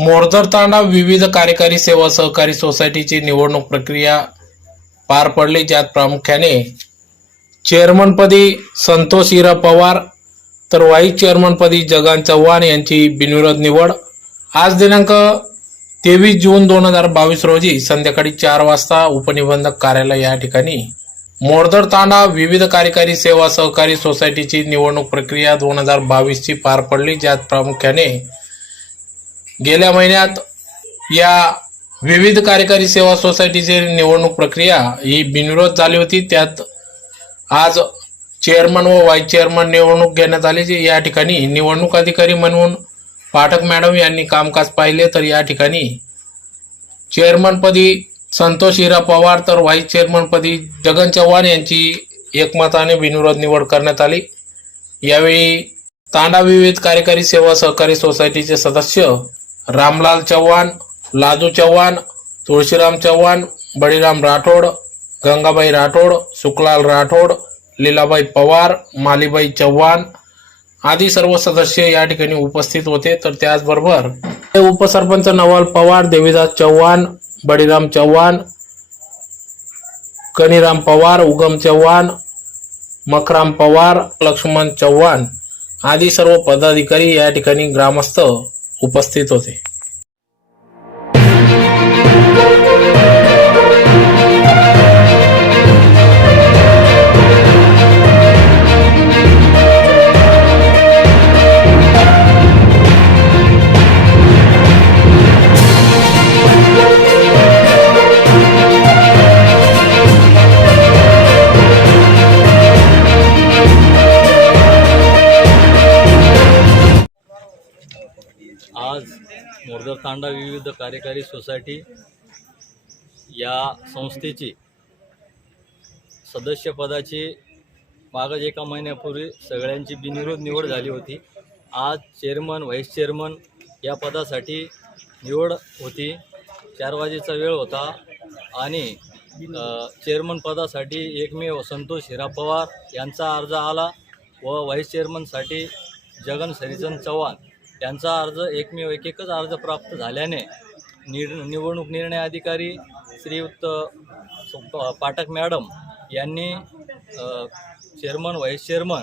मोरजर तांडा विविध कार्यकारी सेवा सहकारी सोसायटीची निवडणूक प्रक्रिया पार पडली ज्यात प्रामुख्याने चेअरमनपदी संतोष हिरा पवार तर व्हाईस चेअरमनपदी जगान चव्हाण यांची बिनविरोध निवड. आज दिनांक तेवीस जून दोन हजार बावीस रोजी संध्याकाळी चार वाजता उपनिबंधक कार्यालय या ठिकाणी मोरदर तांडा विविध कार्यकारी सेवा सहकारी सोसायटीची निवडणूक प्रक्रिया दोन हजार बावीसची पार पडली ज्यात प्रामुख्याने गेल्या महिन्यात या विविध कार्यकारी सेवा सोसायटीची निवडणूक प्रक्रिया ही बिनविरोध झाली होती. त्यात आज चेअरमन व व्हाईस चेअरमन निवडणूक घेण्यात आली जी या ठिकाणी निवडणूक अधिकारी म्हणून पाठक मॅडम यांनी कामकाज पाहिले. तर या ठिकाणी चेअरमनपदी संतोष हिरा पवार तर व्हाईस चेअरमनपदी जगन चव्हाण यांची एकमताने बिनविरोध निवड करण्यात आली. यावेळी तांडा विविध कार्यकारी सेवा सहकारी सोसायटीचे सदस्य रामलाल चव्हाण लाजू चव्हाण तुळशीराम चव्हाण बळीराम राठोड गंगाबाई राठोड सुखलाल राठोड लीलाबाई पवार मालीबाई चव्हाण आदी सर्व सदस्य या ठिकाणी उपस्थित होते. तर त्याचबरोबर उपसरपंच नवाल पवार देवीदास चव्हाण बळीराम चव्हाण कणीराम पवार उगम चव्हाण मखराम पवार लक्ष्मण चव्हाण आदी सर्व पदाधिकारी या ठिकाणी ग्रामस्थ उपस्थित होते. आज मोरदर तांडा विविध कार्यकारी सोसायटी या संस्थेची सदस्यपदाची मागच एका महिन्यापूर्वी सगळ्यांची बिनविरोध निवड झाली होती. आज चेअरमन व्हाईस चेअरमन या पदासाठी निवड होती. चार वाजेचा वेळ होता आणि चेअरमन पदासाठी एकमेव संतोष हिरा पवार यांचा अर्ज आला व व्हाईस चेअरमनसाठी जगन हरिचंद चव्हाण यांचा अर्ज एकमेव एक एकच अर्ज प्राप्त झाल्याने निर निवडणूक निर्णय अधिकारी श्रीयुक्त पाठक मॅडम यांनी चेअरमन व्हाईस चेअरमन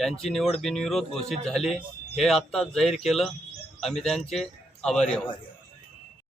यांची निवड बिनविरोध घोषित झाली. हे आत्ताच जाहीर केलं. आम्ही त्यांचे आभारी आहोत.